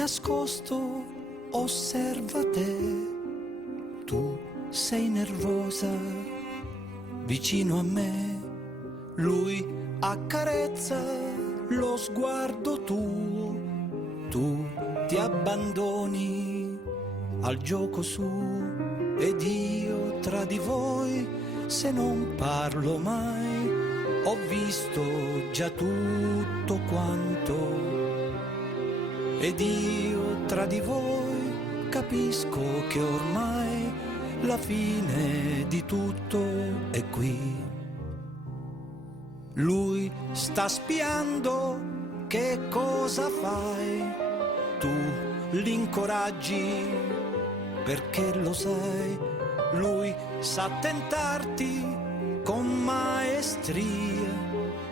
nascosto osserva te. Tu sei nervosa vicino a me, lui accarezza lo sguardo tuo, tu ti abbandoni al gioco suo ed io tra di voi, se non parlo mai, ho visto già tutto quanto. Ed io tra di voi capisco che ormai la fine di tutto è qui. Lui sta spiando che cosa fai, tu l'incoraggi perché lo sai, lui sa tentarti con maestria,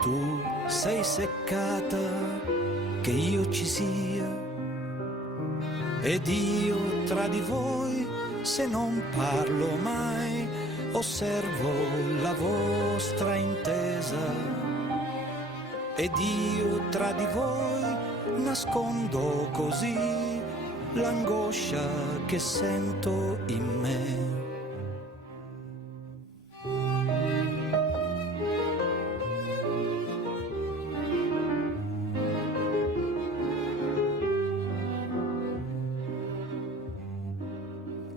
tu sei seccata che io ci sia. Ed io tra di voi, se non parlo mai, osservo la vostra intesa. Ed io tra di voi nascondo così l'angoscia che sento in me.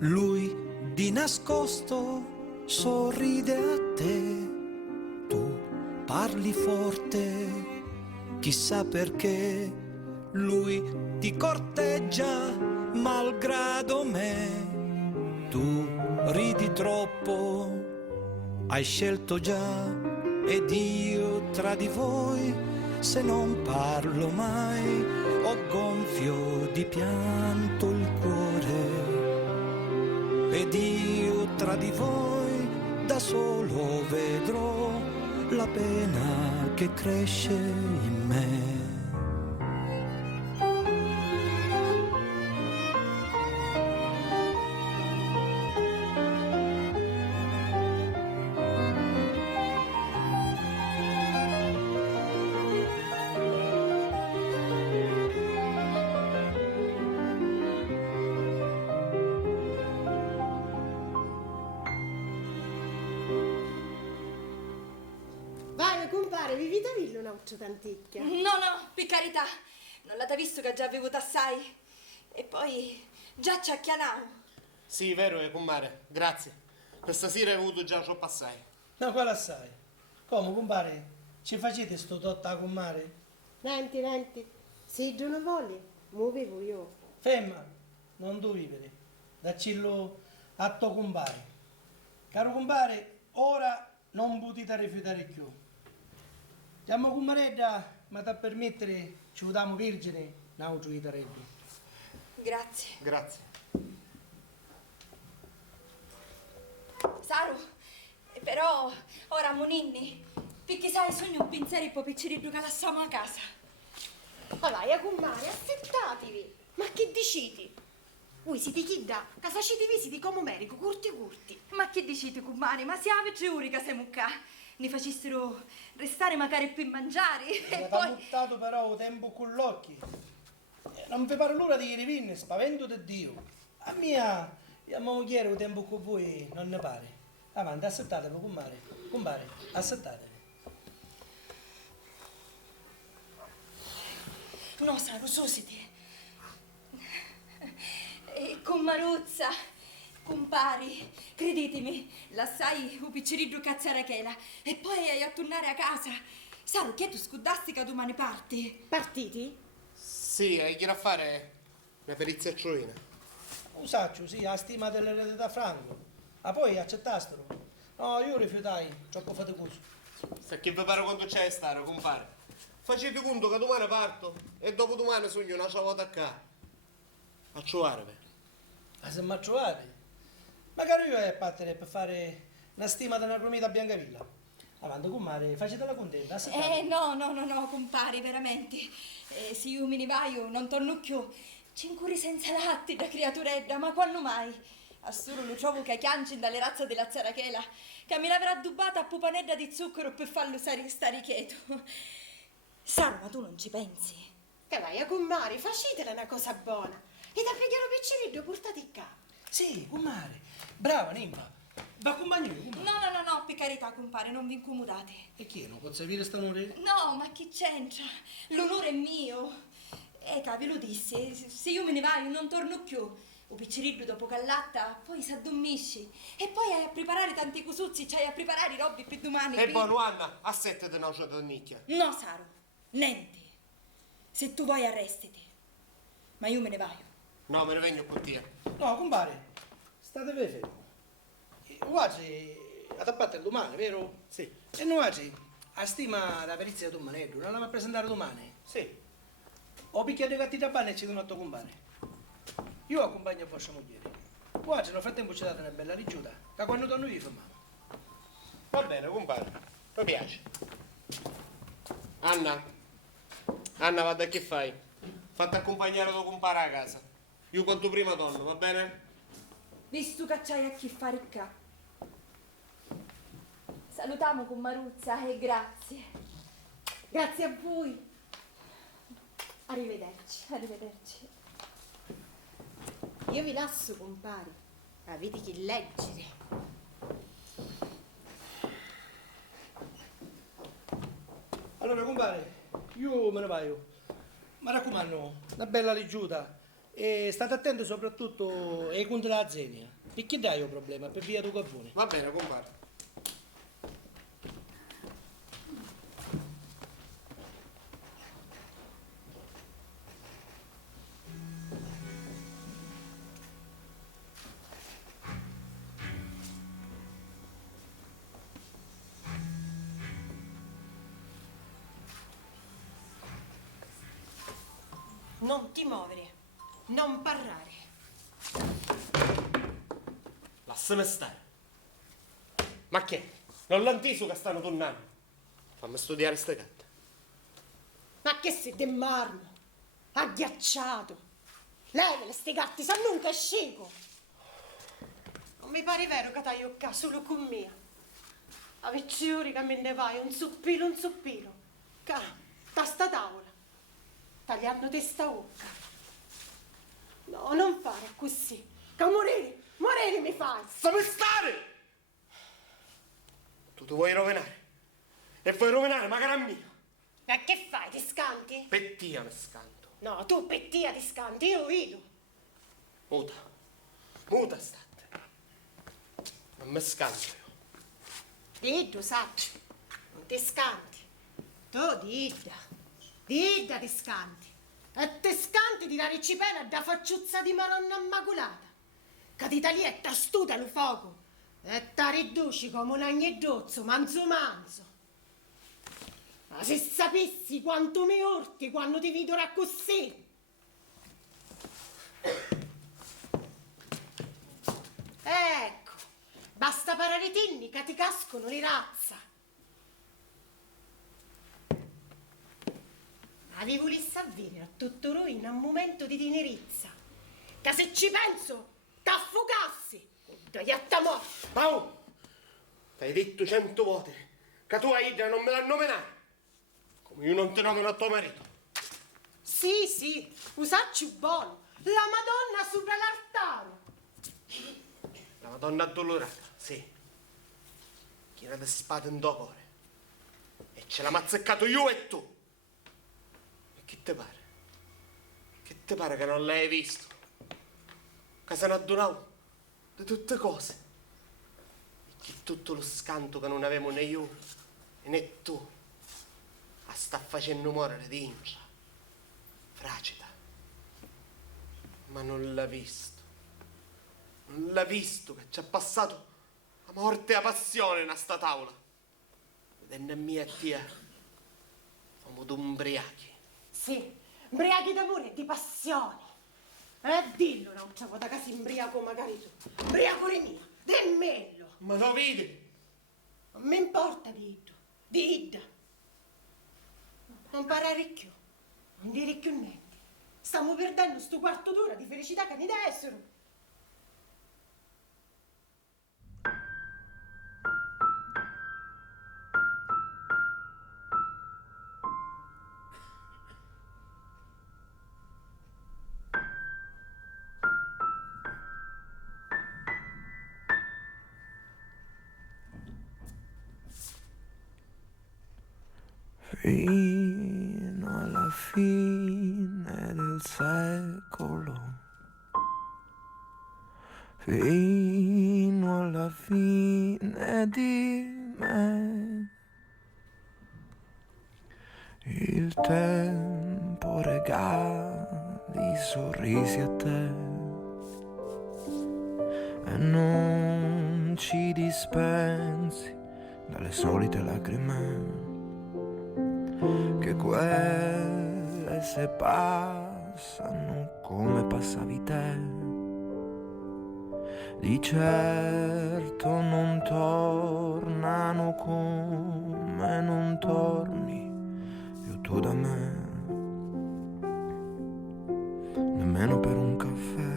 Lui di nascosto sorride a te, tu parli forte, chissà perché. Lui ti corteggia malgrado me, tu ridi troppo, hai scelto già. Ed io tra di voi, se non parlo mai, ho gonfio di pianto il cuore. Ed io tra di voi da solo vedrò la pena che cresce in me. Tanticchia. No, per carità, non l'avete visto che già bevuto assai? E poi già ci ha chianato. Sì, vero, compare, grazie. Questa sera hai avuto già troppo assai. No, quello assai. Come, compare, ci facete sto totta con mare? Venti, se tu non vuoi, mo vivo io. Femma, non tu vivere, daccillo a tuo compare. Caro compare, ora non potete rifiutare più. Siamo con Maredda, ma da permettere ci vediamo vergine, non ci aiuterebbe. Grazie. Grazie. Saru, però ora Moninni, perché sai, sogno un pensiero e poi piccirino che lasciamo a casa. Ma vai, comare, aspettatevi. Ma che diciti? Voi siete chi da? Che facete visiti come medico, curti. Ma che dicete, cumare? Ma siamo giuri che siamo qua. Ne facessero restare magari più in mangiare e poi... buttato però tempo con l'occhio. Non vi pare l'ora di rivinne, spavento di Dio. A mia moglie o tempo con voi non ne pare. Avanti, aspettatevi, compare, aspettatevi. No, Saru, susiti. E con Maruzza, compari, credetemi, l'assai un picciriddu cazzarachela e poi hai a tornare a casa. Saru, che tu scudasti che domani parti? Partiti? Sì, hai che a fare una perizia cioina. Usaccio, sì, a stima dell'eredità Franco. Ma poi accettastelo. No, io rifiutai, troppo faticoso. Se che vi pare quando c'è stare, compare. Facete conto che domani parto e dopo domani sogno una ciavata a qua. A trovare. Ma se mi trovate? Magari io e Pattere per fare una stima di una cromita a Biancavilla. Avanti, compare, facetela contenta. No, compari, veramente. Se io me ne vaio, non torno più. Ci incuri senza latte da creaturedda, ma quando mai? A solo lo trovo che chiancin dalle razze della zarachela, che me l'avrà addubata a pupanedda di zucchero per farlo stare quieto. Saru, ma tu non ci pensi? Che vai a compare, facitela una cosa buona. E da pigliare piccirillo, portate qua. Sì, compare. Brava, Nimma. Va accompagno io, compare. No, per carità, compare, non vi incomodate. E chi è? Non può servire st'onore? No, ma che c'entra? L'onore è mio. Ve lo dissi, se io me ne vai non torno più. O piccirillo dopo che allatta, poi s'addormisci. E poi hai a preparare tanti cosuzzi, c'hai a preparare i robbi per domani. E buono, Anna, a 7 di una da nicchia. No, Saro, niente. Se tu vuoi arrestiti. Ma io me ne vaio. No, me ne vengo con te. No, compare. State fermo. Quasi ad abbattere domani, vero? Sì. E noi oggi a stima la perizia di Manello, non la va a presentare domani? Sì. Ho picchiato i gatti da bagno e ci dono a tuo compare. Io accompagno a vostra moglie. Oggi nel frattempo ci date una bella rigiuta, che quando torno vi fermiamo. Va bene, compare. Mi piace. Anna, guarda che fai? Fatti accompagnare tuo compare a casa. Io quanto prima torno, va bene? Visto che c'hai a chi fare qua. Salutiamo con Maruzza e grazie. Grazie a voi. Arrivederci. Arrivederci. Io vi lascio, compari. Avete che leggere. Allora, compare, io me ne vaio. Mi raccomando, una bella rigiuta. E state attenti soprattutto ai conti della Zenia. Perché dai io problema? Per via tu cavone. Va bene, compare. Non ti muovere. Non parlare. Lasciami stare. Ma che? Non l'antiso che stanno tornando. Fammi studiare ste gatte. Ma che sei di marmo? Agghiacciato. Levele, sti gatti, sanno un casceco. Non mi pare vero che t'hai occa solo con me. A vecchiori che me ne vai, un soppiro. Che, da sta tavola. Tagliando testa occa. No, non fare così. Che morire mi fai. Lasciami stare! Tu ti vuoi rovinare. E vuoi rovinare magari mia. E che fai, ti scanti? Pettia mi scanto. No, tu pettia ti scanti, io vedo. Muta state. Non mi scanto io. Diddo, sacci, non ti scanti. Tu didda ti scanti. E ti scanti di la ricipena da facciuzza di Maronna Immacolata. Che ti taglietta astuta lo fuoco. E ti riduci come un agnedozzo, manzo. Ma se sapessi quanto mi urti quando ti vedo così. Ecco, basta parare i tinni che ti cascono le razza. Avevo volessi avere a tutto noi in un momento di tenerezza. Che se ci penso, t'affogassi. Dai a ta morte. Pau! T'hai detto 100 volte che tua Idra non me la nominare. Come io non ti nomino a tuo marito. Sì, usacci buono. La Madonna sopra l'altare. La Madonna addolorata, sì. Chi era di spada in tuo cuore. E ce l'ha mazzeccato io e tu. E che te pare? Che te pare che non l'hai visto? Che se ne addonato di tutte cose. E che tutto lo scanto che non avevo né io né tu a sta facendo morire di incia, fragida. Ma non l'ha visto. Non l'ha visto che ci ha passato la morte e la passione in sta tavola. Vedendo mia e tia, siamo d'umbriachi. Sì, imbriachi d'amore e di passione. E dillo un'altra volta che si imbriaco magari tu. Imbriacole mia, demmello. Ma lo vedi? Non mi importa didda. Non parlare più, non dire più niente. Stiamo perdendo sto quarto d'ora di felicità che ne deve essere. Fino alla fine del secolo, fino alla fine di me, il tempo regali sorrisi a te e non ci dispensi dalle solite lacrime, che quelle se passano come passavi te, di certo non tornano come non torni più tu da me, nemmeno per un caffè.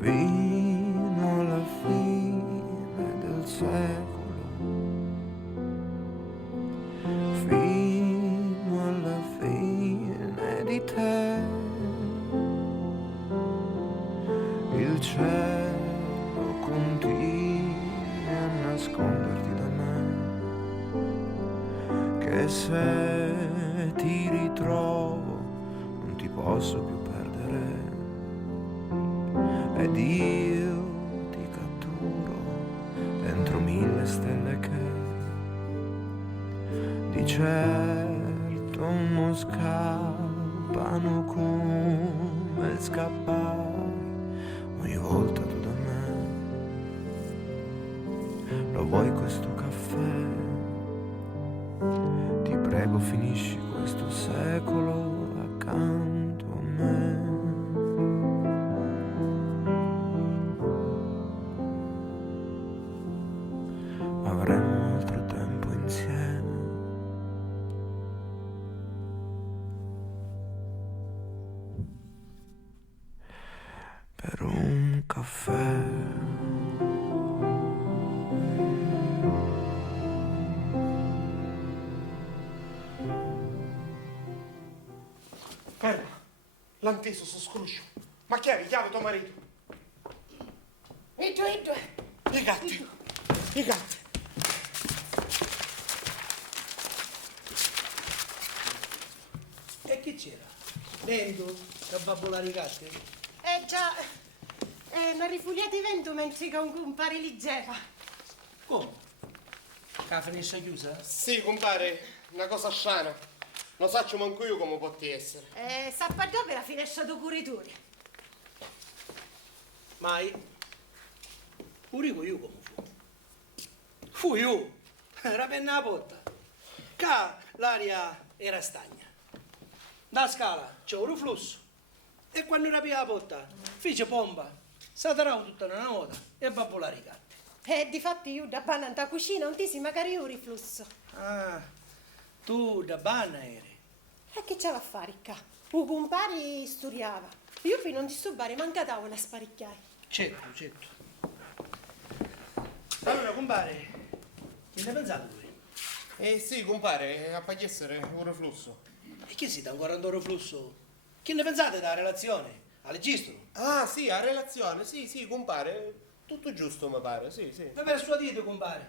Fino alla fine del secolo, fino alla fine di te, il cielo continua a nasconderti da me, che se ti ritrovo non ti posso più perdere, ed io ti catturo dentro 1000 stelle che di certo non scappano come scappai ogni volta tu da me. Lo vuoi questo caffè? Ti prego finisci questo secolo accanto a me. Avremo altro tempo insieme. Per un caffè. Ferma, l'anteso su scruscio. Ma chi è? Chiave tuo marito? E due. I gatti. I gatti. E chi c'era? Vento, da babbolare i gatti? Già, mi rifugliate vento mentre che un compare leggera. Come? La finestra chiusa? Sì, compare, una cosa strana. Non so manco io come può essere. Sappa dove la finestra do curitore. Mai? Pure io come fu? Fu io, era penna la porta. Qua l'aria era stagna. Da scala c'è un riflusso. E quando era piena la porta, fece pompa, s'atarava tutta una volta e babbolare i gatti. Difatti io da banana da cucina non ti si magari un riflusso. Ah, tu da banna eri. E che c'aveva a fare qua? Un compare studiava. Io qui non ti sturbare, manca tavola a sparicchiare. Certo. Allora, compare, che ne pensate voi? Sì, compare, a essere un riflusso. E che siete ancora andando riflusso? Che ne pensate della relazione? Al registro? Ah, sì, a relazione, sì, compare. Tutto giusto, mi pare, sì. Ma per sua dite, compare.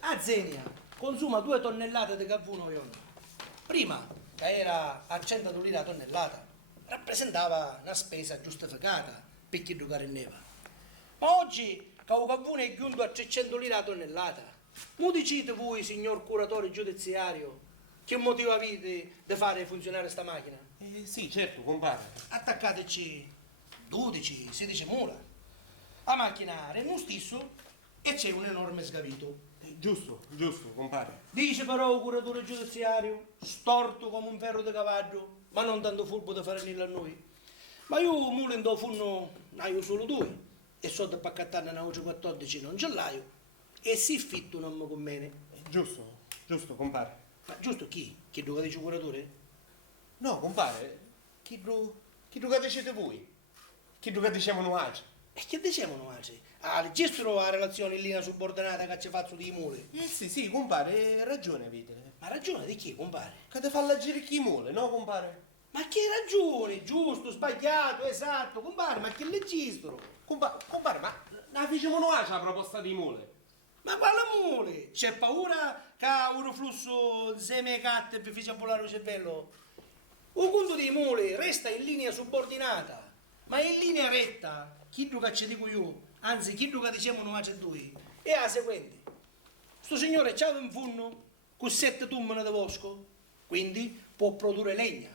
A Zenia consuma 2 tonnellate di cavù giorno. Prima, che era a 100 lire a tonnellata, rappresentava una spesa giustificata per chi giocare in neva. Ma oggi, che il cavù è giunto a 300 lire a tonnellata, mo dicite voi, signor curatore giudiziario, che motivo avete di fare funzionare sta macchina? Sì, certo, compare. Attaccateci 12-16 mura. La macchina rende un stisso e c'è un enorme sgavito. Giusto, compare. Dice però il curatore giudiziario, storto come un ferro di cavallo, ma non tanto furbo da fare niente a noi. Ma io mule in do funno ne ho solo 2 e so da paccattare una voce 14 non ce l'ho e si fitto non mi conviene. Giusto, compare. Ma giusto chi? Chi dove dice il curatore? No, compare, chi che dicete voi? Chi che diciamo noi? E che dicevano oggi? Ah, registro la relazione in linea subordinata che ci faccio di mule. Sì, compare, hai ragione avete. Ma ragione di chi, compare? Che te fa leggere chi mule, no, compare? Ma che ragione? Giusto, sbagliato, esatto, compare, ma che registro? Compare, ma la facciamo noi la proposta di mule. Ma quale mule? C'è paura che un riflusso insieme ai catti vi faccia volare il cervello? Un conto di mule resta in linea subordinata, ma in linea retta, chi che ci dico io, anzi chi che diciamo noi a due, è la seguente. Sto signore c'ha un funno con 7 tummine di bosco, quindi può produrre legna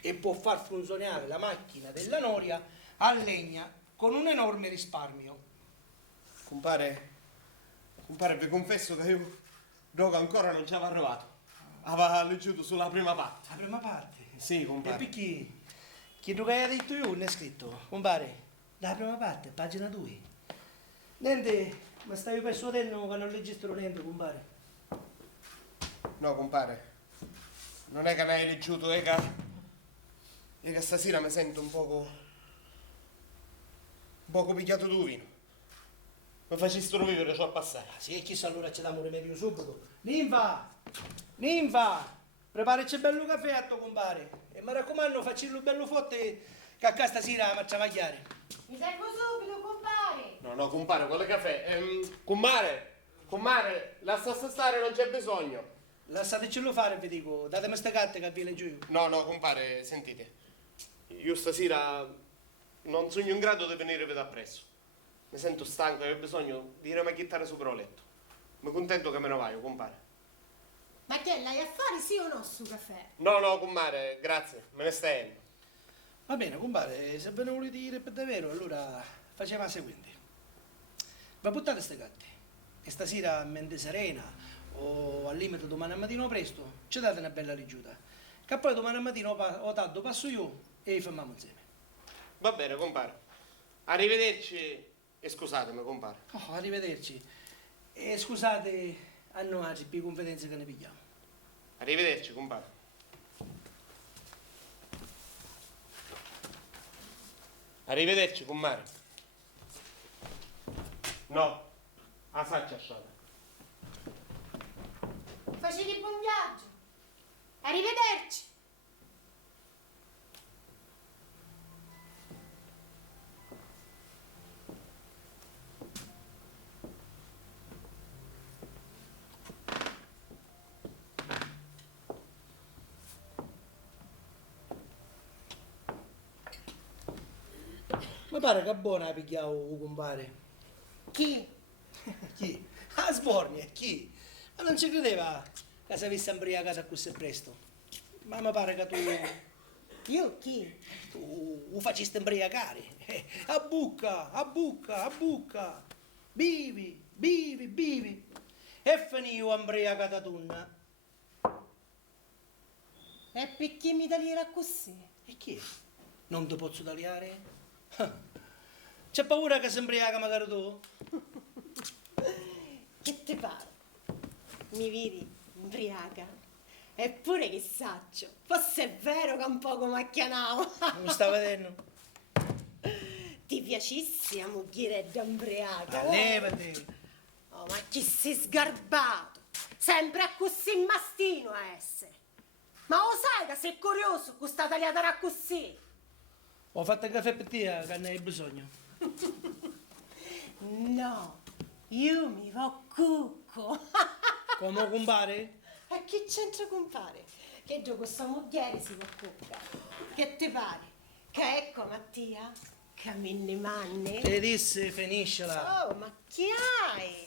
e può far funzionare la macchina della noria a legna con un enorme risparmio. Compare, vi confesso che io dopo ancora non ci avevo arrivato. Aveva leggiuto sulla prima parte. La prima parte? Sì, E compare. perché? Che tu che hai detto io non è scritto, compare, la prima parte, pagina 2. Niente, ma stai persuadendo che non registro niente, compare. No, compare. Non è che ne hai leggiuto, è che stasera mi sento un poco picchiato tu vino. Mi facessero vivere ciò a passare. Ah, sì, e chissà allora ci diamo un rimedio subito. Ninfa, preparici bello caffè a tuo compare. E mi raccomando, facillo bello forte che a casa stasera la faccia magliare. Mi servo subito, compare. No, compare, quello è caffè. Compare, lascia stare, non c'è bisogno. Lasciatecelo fare, vi dico, datemi ste carte che vi leggo io. No, compare, sentite. Io stasera non sono in grado di venire a vedere appresso. Mi sento stanco e ho bisogno di remachittare sopra il letto. Mi contento che me ne vaio, compare. Ma che l'hai a fare, sì o no, su caffè? No, compare, grazie, me ne stai. Va bene, compare, se ve ne volete dire per davvero, allora facciamo la seguente. Va buttate ste carte e stasera a mente serena o al limite domani mattina presto ci date una bella rigiuta. Che poi domani mattina o tardi passo io e fermiamo insieme. Va bene, compare. Arrivederci e scusatemi, compare. Oh, arrivederci. E scusate a noi per le confidenze che ne pigliamo. Arrivederci, compare. Arrivederci, compare. No, a faccia sciata. Facete buon viaggio. Arrivederci. Mi pare che buona pigliavo, compare. Chi? Chi? A Sbornia, chi? Ma non ci credeva che si avesse imbriacata così presto. Ma mi pare che Io chi? tu facesti imbriacare. A bucca. Bivi. E finivo imbriacata tunna. E perché mi tagliera così? E chi? Non ti posso tagliare? C'è paura che si imbriaca magari tu? Che te pare? Mi vedi ubriaca? Eppure che saccio, forse è vero che un poco macchianavo. Non sta vedendo? Ti piacessi a mogliere ubriaca? Levati. Oh, ma chi sei sgarbato? Sempre a così mastino a essere. Ma lo sai che sei curioso con sta tagliata così? Ho fatto il caffè per te che ne hai bisogno. No, io mi vo cucco. Come compare? E che c'entra compare? Che gioco sta mogliere si può cucca? Che ti pare? Che ecco Mattia? Camminni manni? Ti disse finiscela. Oh, ma chi hai?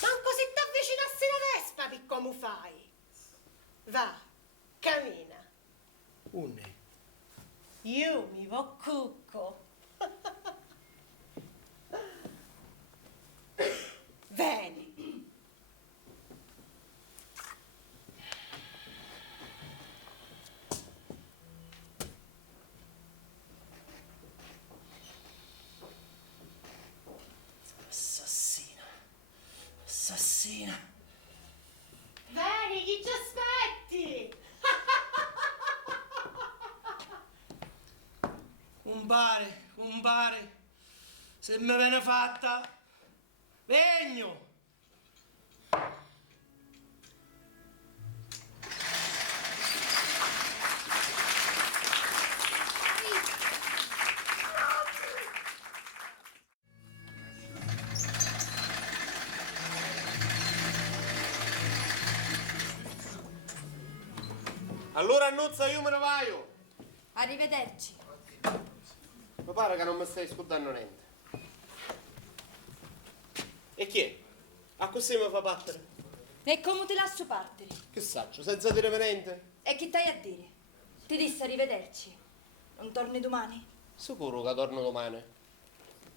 Manco se t'avvicinassi la vespa per come fai? Va, cammina. Unne. Io mi vo cucco. Vieni. Assassina. Vieni, chi ci aspetti? Compare. Se me viene fatta, vegno! Allora Annuzza, io me ne vaio. Arrivederci. Mi pare che non mi stai scordando niente. E chi è? A così mi fa battere? E come ti lascio partire? Che saccio, senza dire niente? E che stai a dire? Ti disse arrivederci. Non torni domani? Sicuro che torno domani.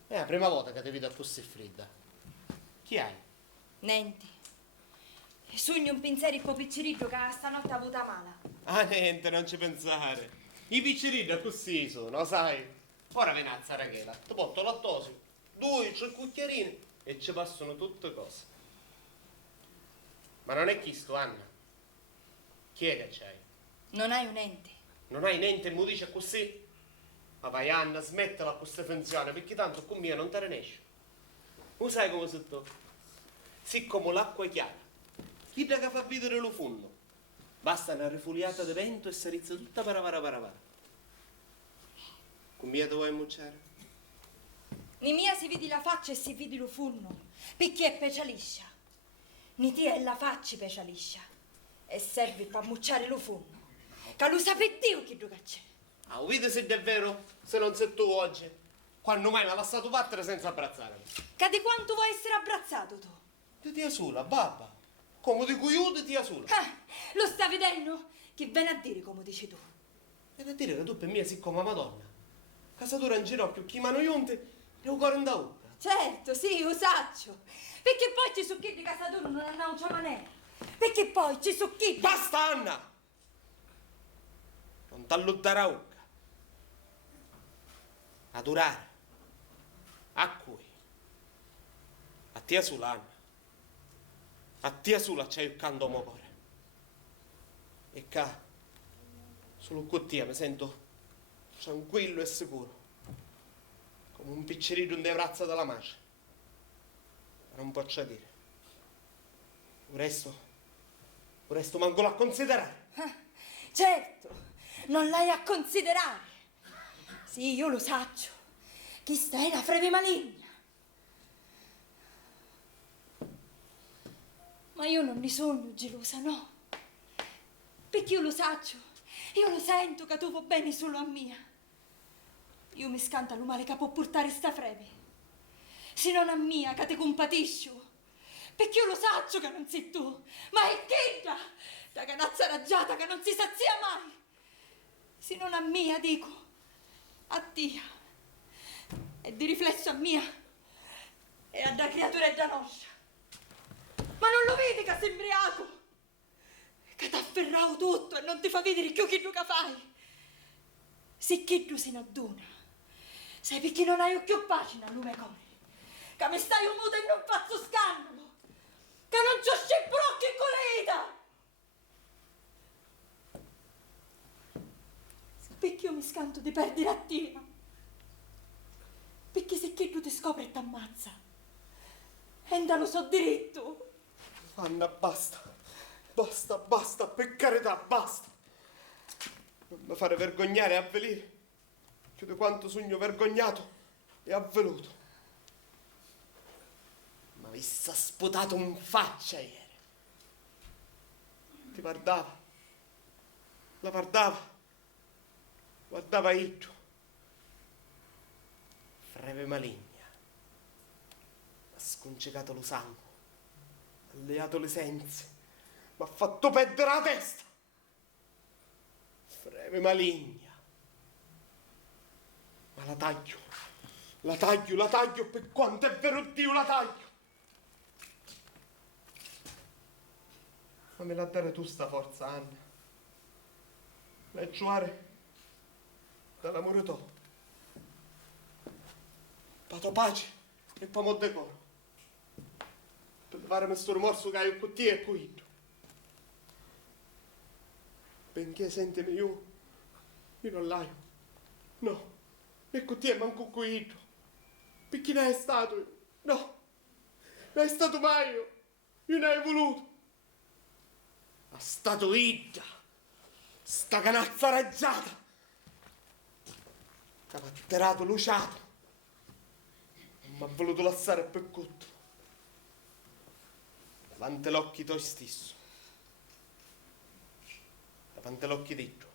È la prima volta che ti vedo così fredda. Chi hai? Niente. Sogno un pensiero piccirino che stanotte ha avuta male. Ah, niente, non ci pensare. I piccerini così sono, sai? Ora viene a Zarachela, ti porto lattosio, 2-3 cucchiarini e ci passano tutte cose. Ma non è questo, Anna. Chi è che c'hai? Non hai un ente. Non hai niente e mi dici così? Ma vai Anna, smettila con questa funzione, perché tanto con me non te ne esce. Non sai come si tocca? Siccome l'acqua è chiara, chi da che fa vedere lo funno? Basta una rifuliata di vento e si rizza tutta para. Con me te vuoi mucciare? Ni mia si vedi la faccia e si vedi lo funno, perché è pecia liscia. Ni tia è la faccia pecia liscia e serve per mucciare lo funno. Che lo sapete Dio che c'è. Ah, vedi se è vero, se non sei tu oggi. Quando mai mi ha lasciato battere senza abbracciarmi. Che di quanto vuoi essere abbrazzato tu? Ti tia sola, babba. Come di cui io ti tia sola. Lo sta vedendo? Che viene a dire come dici tu? Viene a dire che tu per me sei come Madonna. Casatura in ginocchio, chi mano iunte e un cuore in da ucca. Certo, sì, lo saccio. Perché poi ci sono chi di casatura non hanno una maniera. Perché poi ci sono chi... Basta, Anna! Non t'allutterà ucca. A durare. A cui? A tia sola, Anna. A tia sola c'hai il canto mo cuore. E ca, solo con te mi sento tranquillo e sicuro. Come un piccerino in braccia della madre. Ma non posso dire. Il resto manco a considerare. Certo, non l'hai a considerare. Sì, io lo saccio. Chi sta è una freve maligna. Ma io non ne sono gelosa, no. Perché io lo saccio. Io lo sento che tu vuoi bene solo a mia. Io mi scanta lo male che può portare sta freve. Se non a mia che te compatisco. Perché io lo saccio che non sei tu. Ma è che da canazza raggiata che non si sazia mai. Se non a mia, dico, a tia. E di riflesso a mia. E a da creatura e da nostra. Ma non lo vedi che sei embriaco? Che t'ha afferrato tutto e non ti fa vedere più che tu che fai. Se che tu se ne addona, sai perché non hai più pace nel lume cuore? Che mi stai un muto e non faccio scandalo. Che non c'ho scibrocchi in colita. Perché io mi scanto di perdere a tia? Perché se che tu ti scopri e t'ammazza. E non lo so diritto. Anna, basta. Basta, per carità, basta. Non mi fare vergognare e avvelire. Più di quanto sogno vergognato e avveluto. Ma mi sta sputato in faccia ieri. Ti guardava. La guardava io. Freve maligna. Ha sconcegato lo sangue. Ha leato le sense. M'ha fatto perdere la testa. Freve maligna. Ma la taglio per quanto è vero Dio la taglio. Ma me la dare tu sta forza, Anna. Leggiare dall'amore tuo. Pato pace e poi mo decoro. Per levarmi sto rimorso che hai con te e con io. Benché sentimi io non l'aio. No, e con te manco con io. Perché non è stato io? No, non è stato mai io. Io non hai voluto. È stato Ida, sta canazza raggiata. Ti ha patterato, luciato. Non mi ha voluto lasciare per cotto. Davanti l'occhi tuoi stesso. Davanti l'occhi di Dio.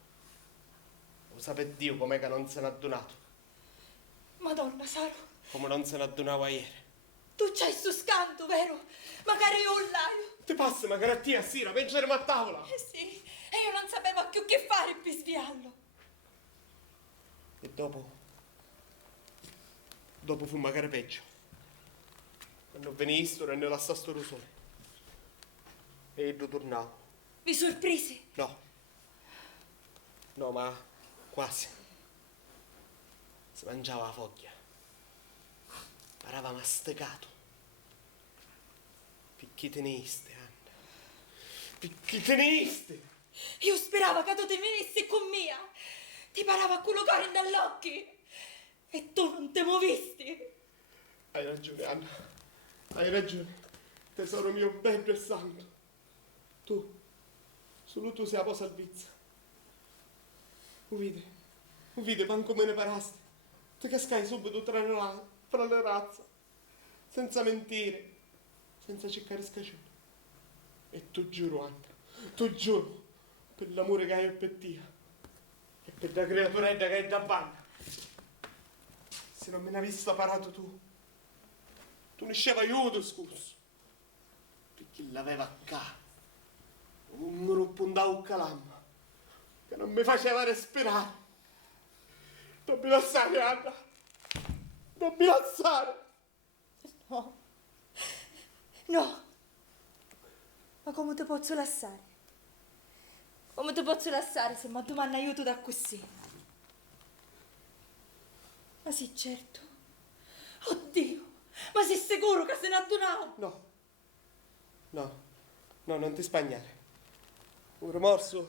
Lo sapete Dio com'è che non se n'è addonato. Madonna, Saro, Come non se ne addonava ieri. tu c'hai sto scanto, vero? Magari io l'aio. Ti passa magari a te a sera, penseremo a tavola. Eh sì, e io non sapevo più che fare per sviarlo. E dopo fu magari peggio. Quando venistero e ne lasciato sto sole. E io tornavo. Vi sorpresi? No. No, ma quasi. Si mangiava la foglia. Parava masticato. Picchi teniste, Anna. Picchi teniste. Io speravo che tu ti venissi con mia. Ti parava quello cuore dall'occhi. E tu non te movisti. Hai ragione, Anna. Hai ragione. Tesoro mio bello e santo. Tu, solo tu sei la tua salvezza. Uvide, manco me ne paraste. Ti cascai subito tra le razze, senza mentire, senza cercare scacione. E tu giuro, Anna, tu giuro, per l'amore che hai per te e per la creaturetta che hai da banda, se non me ne avessi parato tu ne sceva aiuto, scuso, perché l'aveva a capo, un gruppo un calamma, che non mi faceva respirare. Non mi lasciare, Anna, non mi lasciare. No. No. Ma come ti posso lasciare? Come ti posso lasciare se ma tu mi hanno aiuto da così? Ma sì, certo. Oddio, ma sei sicuro che se ne addonato? No, non ti spagnare. Un rimorso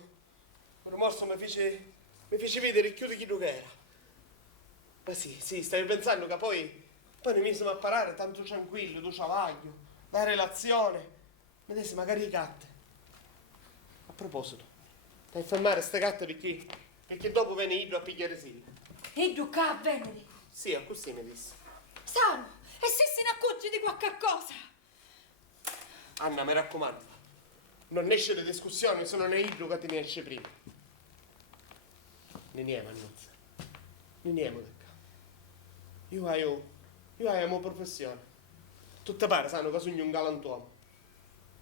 mi fece vedere più di chi tu che era. Ma sì, stavi pensando che poi ne misimo a parlare tanto tranquillo, tu ciavaglio, la relazione, vedessi magari i gatte. A proposito, devi fermare ste gatte perché dopo viene Ido a pigliare Silvia. E tu qua a venere? Sì, a così mi disse. Saro, e se ne accorgi di qualche cosa? Anna, mi raccomando, non esce le discussioni se non è Ido che te ne esce prima. Ne niemo, Annuzza. Ne niemo da qua. Io hai la mia professione. Tutte pare sanno che sogno un galantuomo.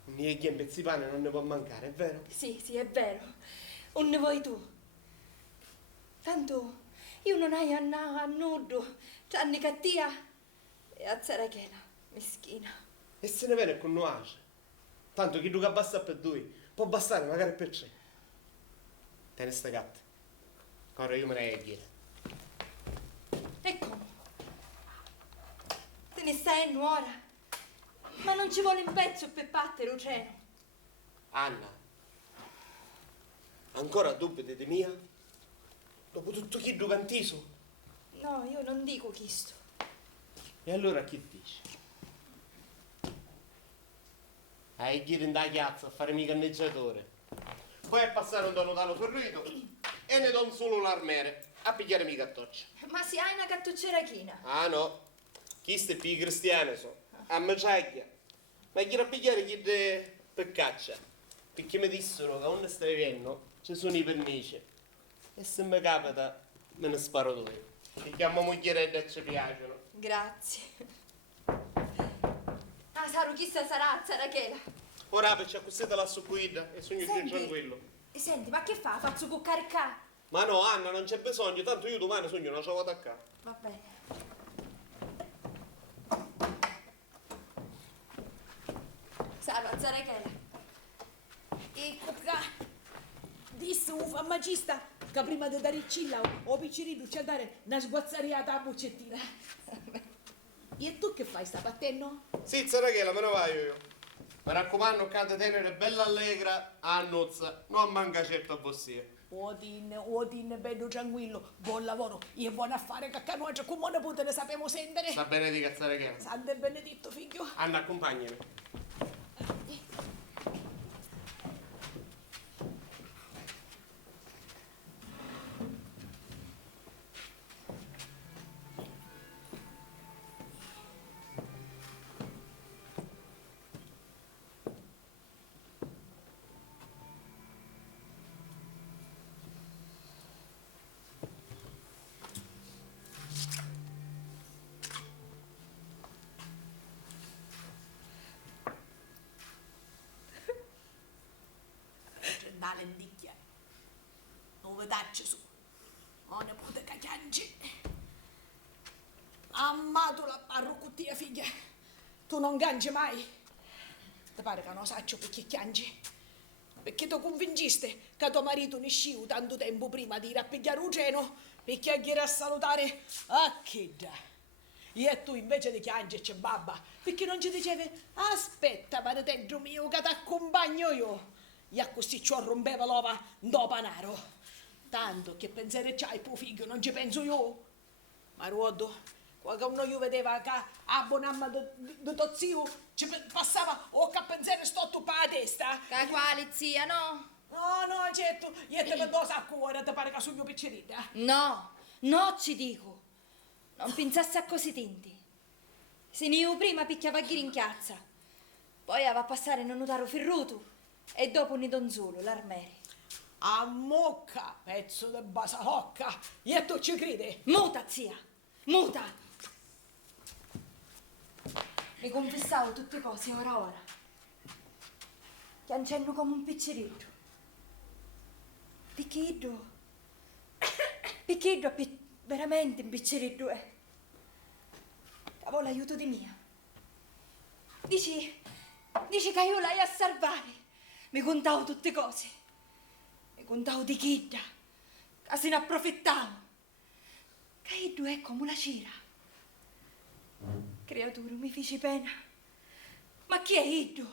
Un nieghi e pezzi di pane non ne può mancare, è vero? Sì, è vero. Non ne vuoi tu. Tanto io non hai a nudo, tranne cattia e a Zarachela, meschina. E se ne viene con nuace. Tanto chi tu che basta per due, può bastare magari per tre. Te ne ste gatte. Ora io me ne chiede. E come? Te ne stai in nuora? Ma non ci vuole un pezzo per battere Luciano. Anna, ancora dubbi di mia? Dopo tutto chi tu cantiso? No, io non dico chisto. E allora chi dici? Hai chi in da chiazza a fare mica canneggiatore. Poi a passare un dono ferrito e ne do solo l'armere a pigliare mica a toccia. Ma se hai una cattuccera china? Ah no, chi ste più cristiane so, a macciaglia. Ma chi a pigliare chi de per caccia? Perché mi dissero che quando stai vivendo ci sono i permessi. E se mi capita me ne sparo due. Ti chiamo moglierella e ci piacciono. Grazie. Ah, Saro, chissà sarà Zarachela. Ora per c'è così te la guida e sogno più tranquillo. Senti, ma che fa? Faccio cuccare qua? Ma no, Anna, non c'è bisogno, tanto io domani sogno una cioccolata a casa. Va bene. Saro, Zarachela. Ecco qua. Disse un farmacista che prima di dare il cilla o piccerino c'è dare una sguazzariata a boccettina. E tu che fai, sta battendo? Sì, Zarachela, me ne vai io. Mi raccomando, cade tenere bella allegra a nozza, non manca certo a vostia. Odin, bello tranquillo, buon lavoro, io buon affare, che a noi come ne potete sappiamo sentire. Sta bene di cazzare che. Santo e benedetto, figlio. Anna, accompagnami. Da lenticchia, non vedacci su, non ne potete caccianci. Ammato la parrucchia, figlia, tu non cangi mai. Ti pare che non saccio perché cangi? Perché tu convinciste che tuo marito ne sciu tanto tempo prima di rappigliare un treno perché chiede a salutare a Kid. E tu invece di chiangerci, babba, perché non ci dicevi aspetta, maritello mio, che ti accompagno io. E così ci rompeva l'ova do panaro. Tanto che pensare c'hai tuo figlio, non ci penso io. Ma Ruodo, quando io vedeva che a bonamma di tuo zio ci passava o che pensare sto tu per la testa. Che quale zia, no? No, certo, io te vedo a cuore, ti pare che sono piccerita. No, no ci dico. Non pensasse a così tinti. Se ne io prima picchiava a in chiazza. Poi aveva a passare non notaro ferruto. E dopo ne donzolo, l'armere. A mocca, pezzo di basahocca, e tu ci credi? Muta, zia, muta. Mi confessavo tutte cose ora. Piangendo come un piccerino. Piccheddo. Veramente un piccerino è. Cavolo, l'aiuto di mia. Dici che io l'hai a salvare. Mi contavo tutte cose. Mi contavo di Kidda, che se ne approfittavo. Che io è come una cera. Creatura, mi feci pena. Ma chi è io?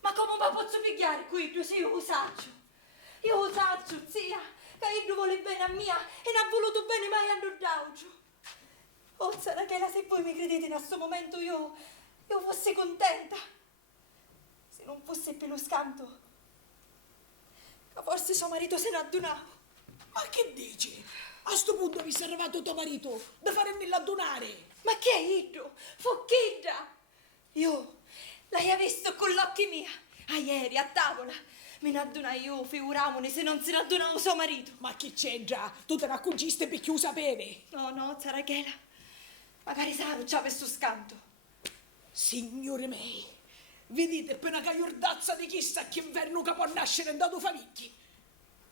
Ma come mi posso pigliare qui se io lo saccio? Io lo saccio, zia, che io vuole bene a mia e non ha voluto bene mai a Nordauggio. Oh, sarà che se voi mi credete in questo momento io fossi contenta. Se non fosse più lo scanto, che forse suo marito se ne addunava. Ma che dici? A sto punto mi è arrivato tuo marito da farmi l'addunare. Ma che è io? Focchidda! Io l'hai visto con l'occhi mia, a ieri a tavola. Me ne addunai io, figuramone se non se ne addunavo suo marito. Ma che c'entra? Tu te ne accorgiste perché lo sapevi. No, Zarachela, magari sarà già per suo scanto. Signori miei, vedete appena che iordazza di chissà che inverno che può nascere in dato famigli.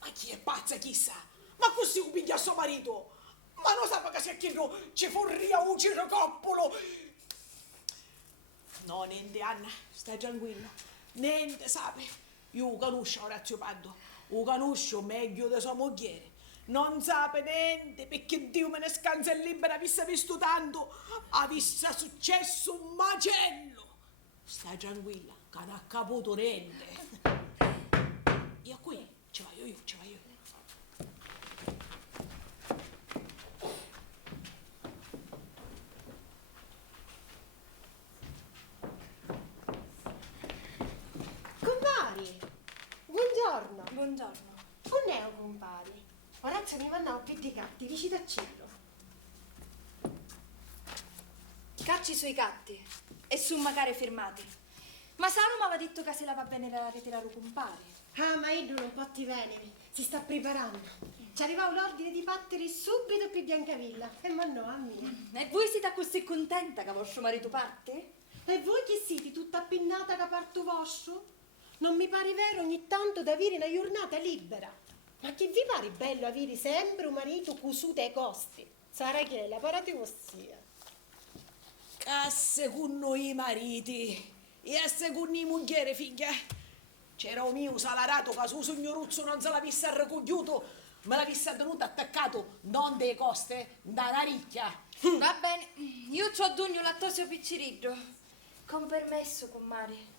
Ma chi è pazza chissà? Ma così un piglia suo marito? Ma non sa che se chiedo ci forria un cirocoppolo. No, niente Anna, stai tranquilla. Niente, sape. Io conosco Orazio Paddo, lo conosco meglio di sua moglie. Non sape niente perché Dio me ne scansa e libera, vista visto tanto, avesse successo un macello. Stai tranquilla, che non ha caputo niente. Io qui, ci vado io. Compari, buongiorno. Buongiorno. Non è un compari. Orazio mi mandava più di gatti, vicino a cielo. Cacci sui gatti e su magari firmati. Ma Sano mi aveva detto che se la va bene la ritirare compare. Ah, ma io non potti venere, si sta preparando. Ci arrivava l'ordine di battere subito più Biancavilla. E ma no, a mia. E voi siete così contenta che vostro marito parte? E voi che siete tutta appennata che parto vostro? Non mi pare vero ogni tanto da avere una giornata libera. Ma che vi pare bello avere sempre un marito cusuto ai costi? Zarachela, parate ossia. A secondo i mariti e a secondo i moglie, figlia. C'era un mio salarato che su signoruzzo non se l'avesse raccogliuto, me l'avesse tenuto attaccato, non dei coste, da una ricchia. Va bene, io c'ho d'ugno lattosio picciriddo. Con permesso, comare.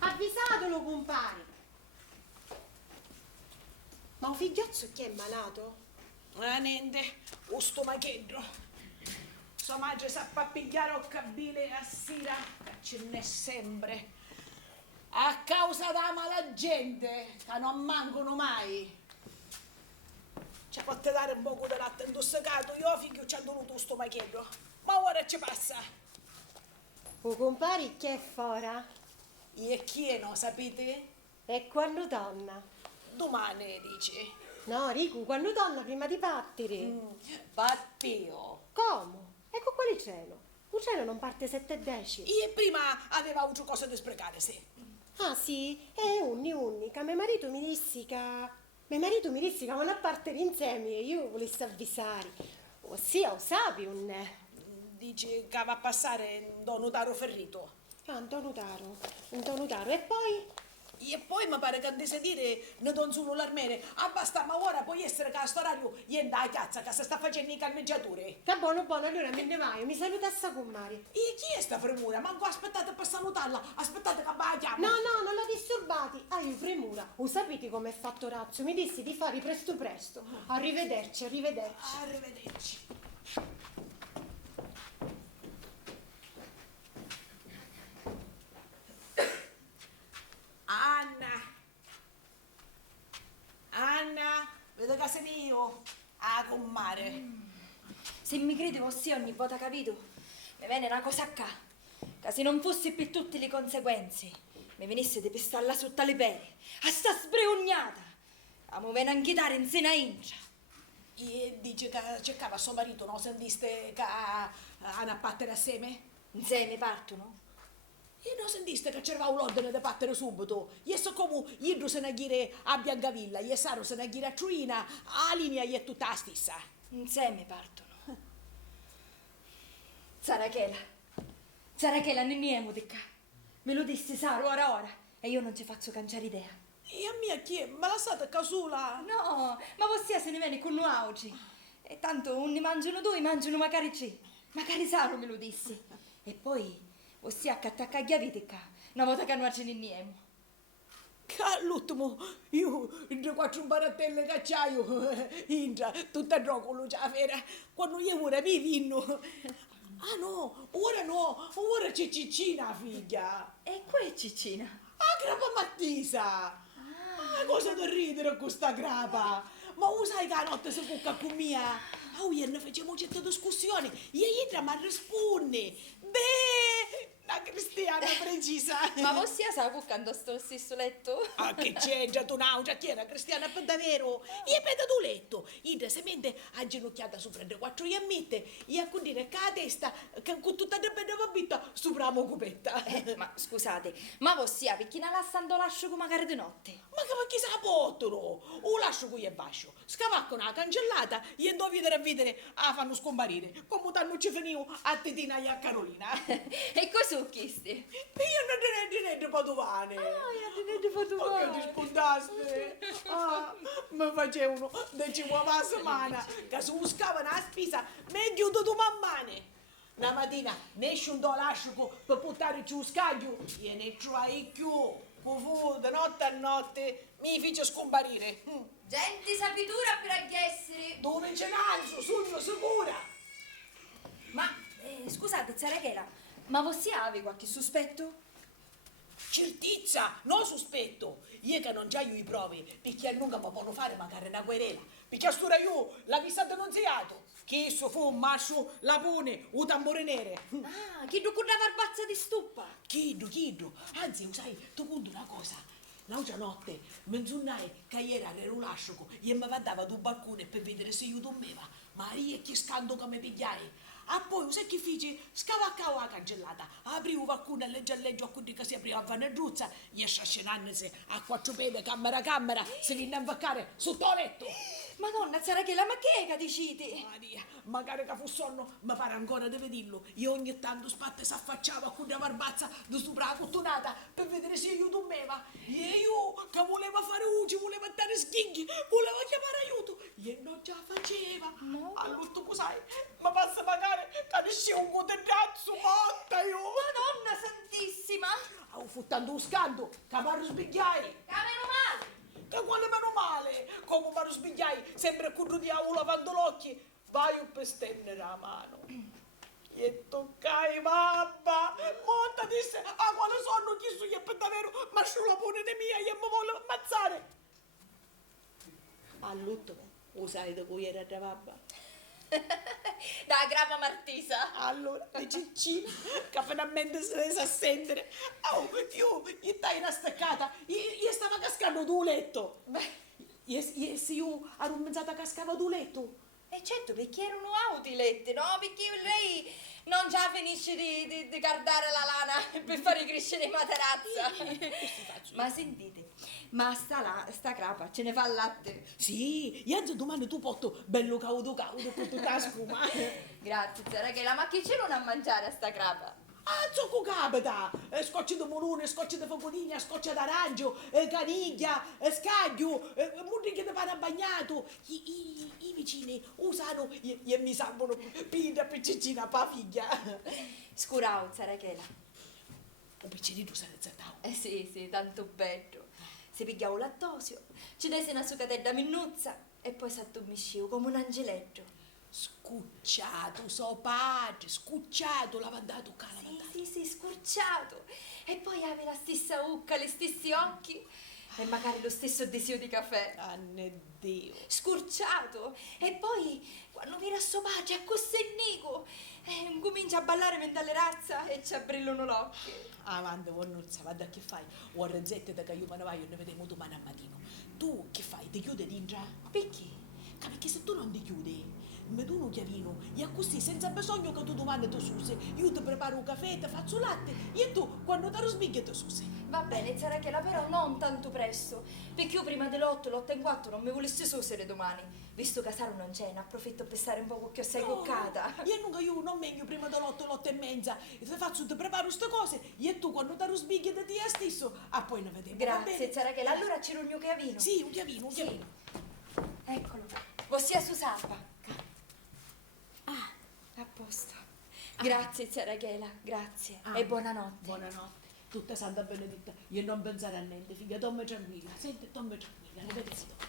Avvisatelo, compare. Ma un figliozzo chi è malato? Niente, un stomachedro. Sua madre sa pappigliare o cabile a sera, che ce n'è sempre. A causa della mala gente, che non mancano mai. Ci potete dare un poco di latte indossacato, io figlio ci ha dovuto un stomachedro. Ma ora ci passa. O compare chi è fora? E chi è, no, sapete? E quando donna? Domani, dice. No, Riku, quando donna prima di partire. Patteo. Come? E con quale cielo? Un cielo non parte 7:10. E prima aveva avuto cose da sprecare, sì. Ah sì? E unni, che mio marito mi disse che vanno a partire insieme e io volessi avvisare. Ossia, lo sapi un... Dice che va a passare un notaro ferrito. Ah, un donutaro. E poi? E poi mi pare che non si dire ne don solo l'armere. Basta, ma ora può essere che a sto orario ienda a piazza che si sta facendo i calmeggiature. Che buono, allora me ne vai, mi saluta a sta comare. E chi è sta premura? Manco aspettate per salutarla, aspettate che va a chiamare. No, non la disturbati. Ah, io premura. O sapete come è fatto Razzo? Mi dissi di fare presto. Arrivederci. Arrivederci. Anna, vedo che sei mio. Ah, comare. Se mi crede ossia ogni volta capito, mi viene una cosa a che se non fosse per tutte le conseguenze, mi venisse di pestalla sotto le pere, a sta sbreognata, a mi viene a inchiedare in sena incia. E dice che cercava suo marito, no? Sentiste che hanno a pattere assieme? Insieme partono? E non sentiste che c'era l'ordine di pattere subito? E so come Idro se ne ghire a Biancavilla, e Saro se ne ghire a Truina, a linea è tutta la stessa. Insieme partono. Zarachela, ne niemo di qua. Me lo disse Saro ora, e io non ci faccio canciare idea. E a mia chi è? Ma lasciate casula? No, ma vostia se ne viene con noi oggi. E tanto un ne mangiano due, mangiano magari tre. Magari Saro me lo disse. E poi vostia che attacca gli avete qua, una volta che noi ce ne niemo. Che all'ultimo io in quattro barattelle d'acciaio, intra, tutta drogolo già vera, quando io ora mi vinno. Ah no, ora c'è Ciccina figlia. E qua è Ciccina. Ah, grapa Mattisa! Ah, cosa da ridere con sta grapa? Ma sai che la notte si cucca con mia? Ah, ieri ne facciamo certe discussioni, e io mi risponde. Beh, la cristiana precisa. Ma vostia sa cuccando sto stesso letto? Ah, che c'entra tu naugia, chi era cristiana per davvero? E per tu letto, ida semente agginocchiata sopra le quattro iammette e a condire che la testa che con tutta la bella babbitta sopra la mocupetta. Ma scusate, ma vostia perché non lasciando lascio magari di notte? Ma che perché se la pottono? O lascio qui e bascio, scavaccano la cancellata e dopo vedere a vedere la fanno scomparire, come tanto ci finivo a Titina e a Carolina. E cosa ho chiesto? E io non te ne padovane. Ah, io te ne padovane. Ma che ti spuntaste? Ah, mi facevano da 5 a settimana che si buscavano la spesa meglio di mammane. Una mattina ne esce un dolascico per buttare giù scaglio e ne trovai più. Fu da notte a notte mi fece scomparire. Gente sapitura per agli esseri. Dove ce n'alzo, sono sicura. Ma, scusate, Zarachela, ma vostia ave qualche sospetto? Certezza, non sospetto. Io che non già io i provi, perché a lunga mi possono fare magari una querela. Perché a stura io l'ha vista denunziato. Che esso fu un mascio lapone, un tambore nere. Ah, chi tu con una barbazza di stuppa? Chiedo. Anzi, sai, tu conto una cosa. L'altra notte, menzunnai che ieri era un lascico e mi guardava dal balcone per vedere se io dormiva. Ma io che scando che mi pigliai. Ah, poi, sai che fece? Scavaccavo la cancellata, aprivo qualcuno a leggio a quelli che si apriva a vanedruzza e scascinandosi a quattro piedi, camera, si viene a invaccare sotto il letto. Madonna, Zarachela, ma che è che dicite? Maria, magari che fu sonno, mi pare ancora di vederlo. Io ogni tanto spatte si affacciava a quella barbazza di sopra la cottonata per vedere se io dormiva. E io che voleva fare uci, voleva dare schinghi, voleva chiamare aiuto. E non già faceva. No. All'ultimo, sai, ma passa magari che ne sia un cotennazzo morta io. Madonna santissima! Oh, futtando un scando, che mi sbigliai. Che meno male! Che quale meno male, come mi sbigliai, sempre con un diavolo lavando l'occhio, vai per stendere la mano. E toccai mamma, monta disse, ah quale sonno chi su è per davvero, ma sulla pone di mia, io mi voglio ammazzare. All'ultimo, lo sai da cui era da mamma? Da grava Martisa. Allora, le ciccine, che finalmente si rese a sentire. Oh, io stai una staccata, io stavo cascando dal letto. Io ero mezzata cascava dal letto. E certo, perché erano autilette, no? Perché lei non già finisce di guardare la lana per fare crescere i materazza. Ma sentite, ma sta crapa ce ne fa il latte? Sì, io domani tu porto bello caudo con tutta la spuma. Grazie, Zarachella, ma chi ce l'ha a mangiare a sta crapa? Ah, zocco capita! Scocci di molone, scocci di focolina, scoccia d'arancio, caniglia, scaglio, murriche di pane bagnato. I vicini usano e mi salvano pinna per ciccina per figlia. Scurao, Zarachella. Un piccerino se ne zettao. Sì, tanto bello. Si pigliava un lattosio, ci desse una sucatella minnuzza e poi si addormisciva come un angeletto. Scucciato, so padre, scucciato, lavandato, lavandato. Sì, scurciato. E poi aveva la stessa ucca, gli stessi occhi e magari lo stesso desio di caffè. Dio. Scurciato. E poi, quando viene a suo padre, a Cossennico, comincia a ballare mentre le razza e ci abbrillano l'occhio. Avanti, Vonnuzza, guarda che fai. O rezzette da che io me ne vai e ne vediamo domani al mattino. Tu che fai? Ti chiudi dentro? Perché? Perché se tu non ti chiudi, mi do un chiavino e così senza bisogno che tu domani ti susi, io ti preparo un caffè, ti faccio latte e tu quando ti risbigli ti susi. Va bene, Zarachella, però non tanto presto, perché io prima dell'8 in 4 non mi volessi susere domani. Visto che Saro non c'è, ne approfitto per stare un po' che sei coccata. Io non meglio prima dell'8 e mezza, ti faccio, ti preparo queste cose e tu quando ti risbigli di te stesso, poi ne vediamo. Grazie, Zarachella, allora c'era un mio chiavino. Sì, un chiavino. Eccolo, vostia Susanna. Ah, a posto. Grazie, Zarachella, grazie. E buonanotte. Buonanotte. Tutta Santa Benedetta. Io non pensare a niente, figlia, dormi tranquilla. Senti, dormi tranquilla, ne vediamo.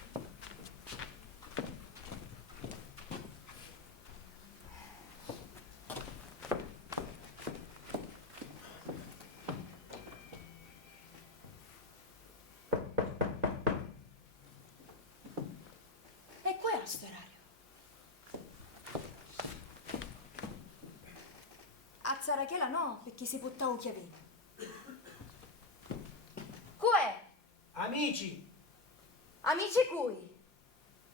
E qua è sto orario? A Zarachella no, perché si buttava un chiavino. Qu'è? Amici, Amici cui?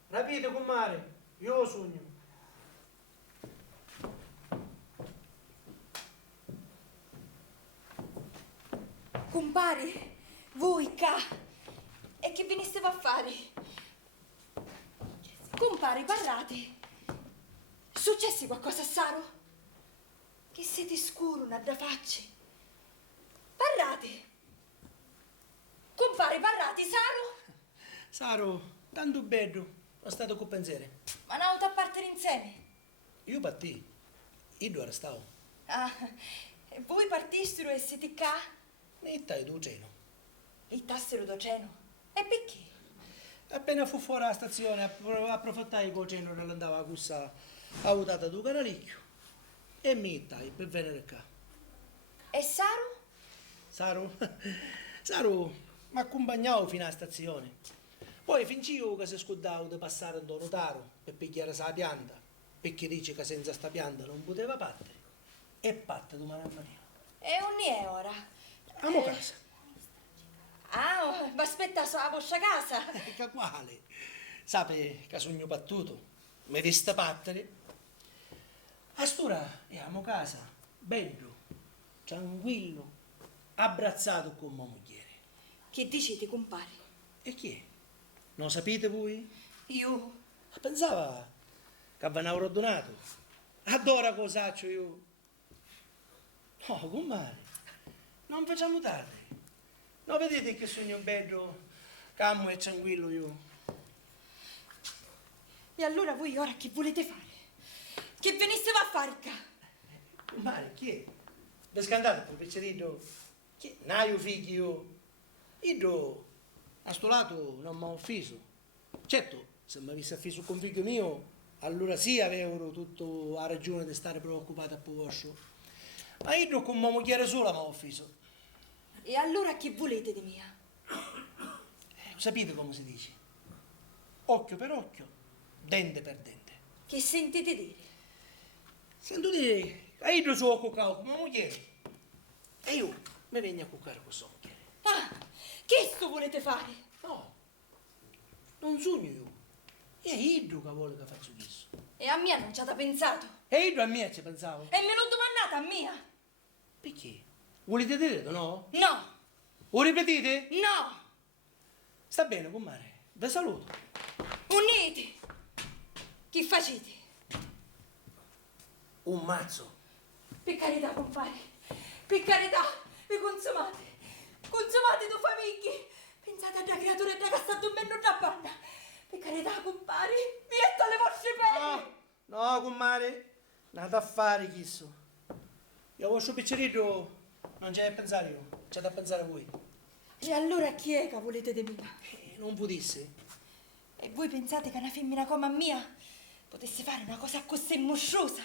rapite con mare, io sogno. Compari, voi ca. E che veniste a fare? Compari, parlate. Successi qualcosa a Saro? Che siete scuro, una da facci. Parlate. Compari, parlate, Saro? Saro, tanto bello, ho stato con pensiero. Ma non a partire insieme. Io partì, io restavo. Ah, e voi partistero e siete qua? Ne stai tu ceno. Il tassero d'oceano. E perché? Appena fu fuori la stazione, approfittai che il ceno andava a cussa a votata tu caralicchio e mi stai per venire qua. E Saro? Saro mi accompagnavo fino alla stazione. Poi finci io che si scudavo di passare da notaro per pigliare la pianta, perché dice che senza sta pianta non poteva battere. E patta domani a Maria. E un è ora? Amo casa. Ah, ma aspetta sulla vostra casa? Che quale? Sape che sogno battuto, mi veste battere. A stura amo casa, bello, tranquillo, abbracciato con mia moglie. Che dicete, compare? E chi è? Non sapete voi? Io? Pensava che avevano donato. Adora cosaccio io. No, comare, non facciamo tardi. Non vedete che sogno bello, calmo e tranquillo io? E allora voi ora che volete fare? Che veniste a fare qua? Comare, chi è? Vi scandate per piccerino? Che naio figli io a sto lato non mi ho offeso. Certo, se mi avessi offeso con figlio mio, allora sì avevo tutta la ragione di stare preoccupata a vostro. Ma io con mia moglie sola mi ho offeso. E allora che volete di mia? Sapete come si dice? Occhio per occhio, dente per dente. Che sentite dire? Sento dire, io sono cuccato con mia moglie. E io mi vengo a cuccare con sua moglie. Ah, che sto volete fare? No, non sogno io. È io che vuole che faccio questo. E a mia non ci avete pensato? E io a mia ci pensavo. E me lo domandate a mia? Perché? Volete dire no? No, Lo ripetete? no, Sta bene, comare. Vi saluto. unite. Che facete? Un mazzo. Per carità, compare, per carità, vi consumate. Consumate tu famiglie. Pensate alla creatura che sta dormendo una panna. Per carità, compare, vietto alle vostre pelle. No, comare. Nada a fare questo. Io vostro piccerino non c'è da pensare io, c'è da pensare voi. E allora chi è che volete di mia? Non vi disse? E voi pensate che una femmina come mia potesse fare una cosa così mostruosa?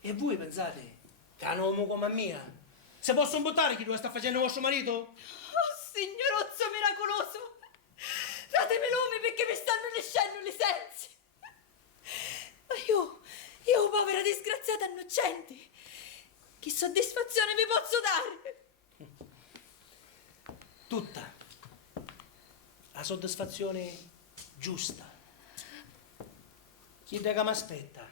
E voi pensate che un uomo come mia se possono buttare chi lo sta facendo vostro marito? Oh, signorozzo miracoloso! Datemi lume perché mi stanno nascendo le sensi! Ma io, povera disgraziata innocente, che soddisfazione vi posso dare? Tutta. La soddisfazione giusta. Chi che mi aspetta?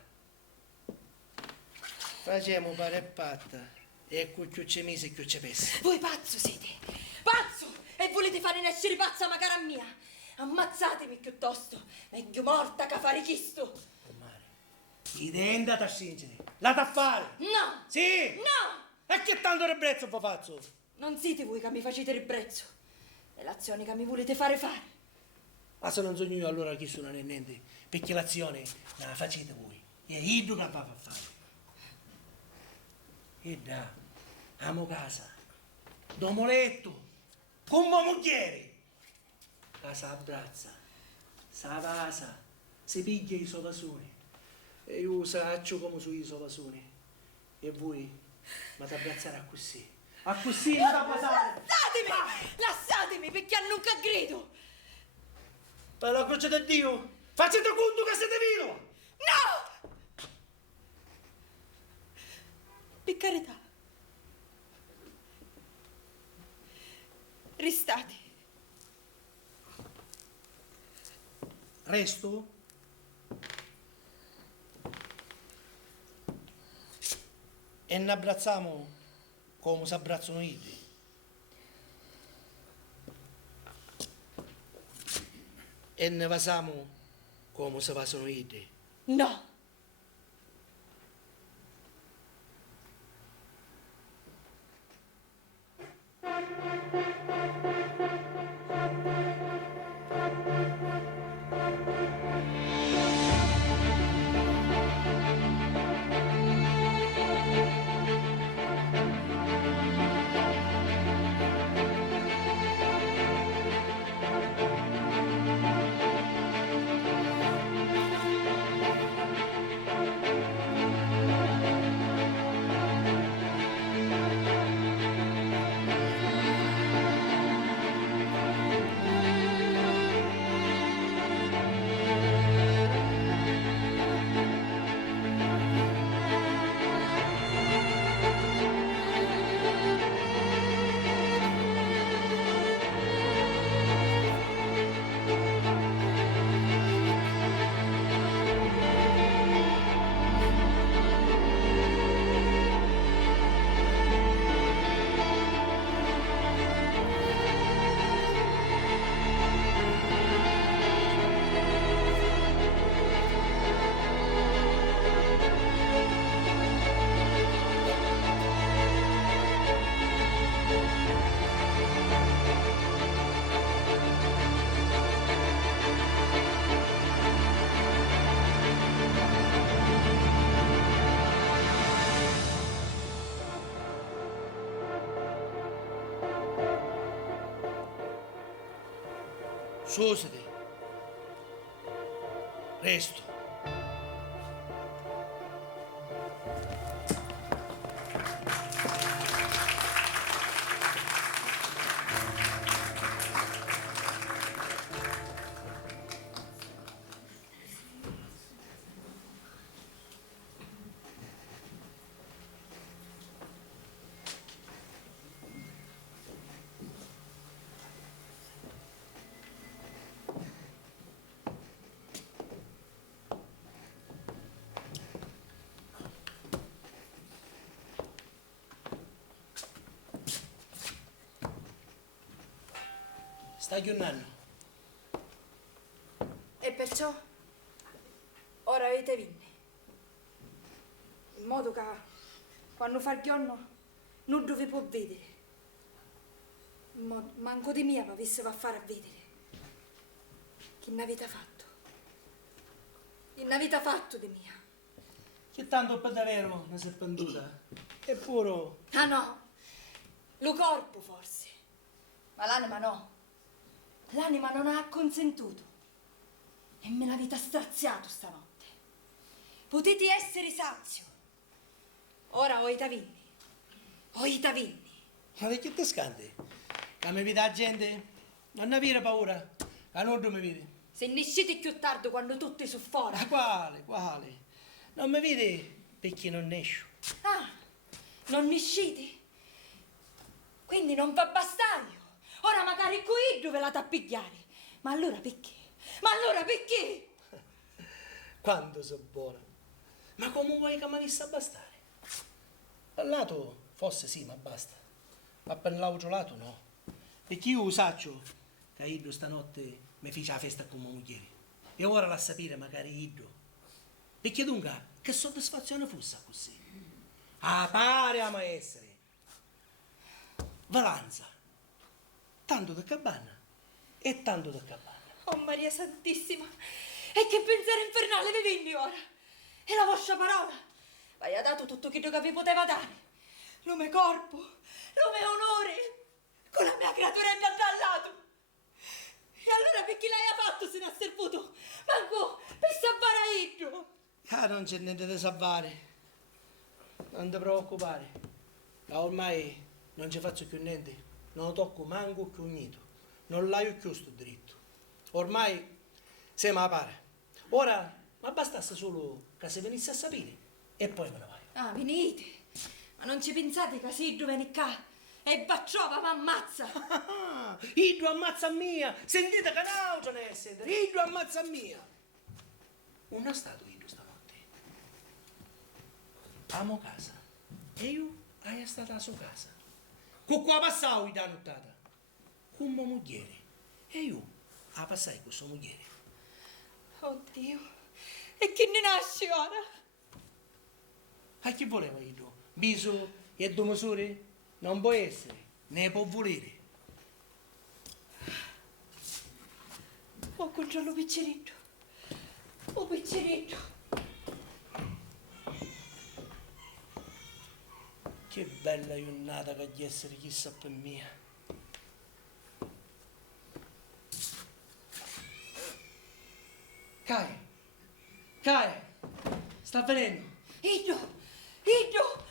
Facciamo pare e patta. E che c'è mise e che c'è pessa. Voi pazzo siete! Pazzo! E volete fare nascere pazza ma cara mia? Ammazzatemi piuttosto! Meglio morta che fare chisto! Idea è andata a stringere. La da fare. No! Sì. No! E che tanto ribrezzo vi faccio? Non siete voi che mi facete ribrezzo. È l'azione che mi volete fare fare. Ma se non sogno io allora chi sono niente. Perché l'azione la facete voi. E io che va a fare. E da, amo casa. Domo letto. Con mia moglie. Casa abbraccia. Sa casa. Si piglia i sovasoni. E io saccio come sui sovasoni. E voi mi abbracciare così. A così mi abbracciare. Lasciatemi! Lasciatemi perché nunca grido! Per la croce di Dio, facete conto che siete vivo! No! Per carità. Restate. Resto? E ne abbracciamo come si abbracciano i. E ne vasiamo come si vasano i. No. Scusati. Resto. Sta chiunando. E perciò ora avete vinto. In modo che quando fa il giorno non dove può vedere. Manco di mia avesse a fare a vedere. Che n'avete fatto? Che n'avete fatto di mia? Che tanto per davvero ne si è penduta. Eppure, Ah no, lo corpo forse, ma l'anima no. L'anima non ha acconsentito e me l'avete straziato stanotte. Potete essere sazio. Ora ho i tavinni. Ho i tavinni. ma di che ti scandi? Che mi vede la gente? Non ne avere paura. A non mi vedi. Se ne uscite più tardi quando tutti sono fuori. Ma quale? Non mi vedi perché non esco. Ah, non ne uscite? Quindi non va bastaio. Ora magari qui dove la tappigliare. Ma allora perché? Ma allora perché? Quando sono buona. Ma come vuoi che mi vista a bastare? Per lato forse sì, ma basta. Ma per l'altro lato no. Perché io saccio che Iddo stanotte mi fece la festa con mia moglie. E ora la sapere magari Iddo. Perché dunque, che soddisfazione fosse così? Ah, pare a essere. Valanza. Tanto da cabana e tanto da cabana. Oh Maria Santissima, e che pensiero infernale vi vindi ora? E la vostra parola? Vai ha dato tutto quello che vi poteva dare. Lume corpo, lume onore, con la mia creaturella dal lato. E allora perché lei ha fatto se ne ha servuto? Manco per salvare Iddo. Ah, non c'è niente da salvare. Non ti preoccupare. Ma ormai non ci faccio più niente. Non lo tocco manco più niente. Non l'ho più sto dritto. Ormai siamo a pare. Ora, ma bastasse solo che se venisse a sapere e poi me ne vai. Ah, venite. Ma non ci pensate che se Iddo viene qua e Bacciova mi ammazza. Iddo ammazza mia! Sentite che no, ce ne sentite. Iddo ammazza mia! Non è stato Iddo stanotte. Amo casa. E io è stata a sua casa. Con qua passavo da nottata. Con mia moglie. E io a passai con sua moglie. Oddio, e che ne nasce ora? A chi voleva Iddo? Biso e domosore? Non può essere, ne può volere. Oh, controllo piccerino. Oh, piccerino. Che bella giornata che di essere chissà per mia. Cae, sta venendo. Iddo,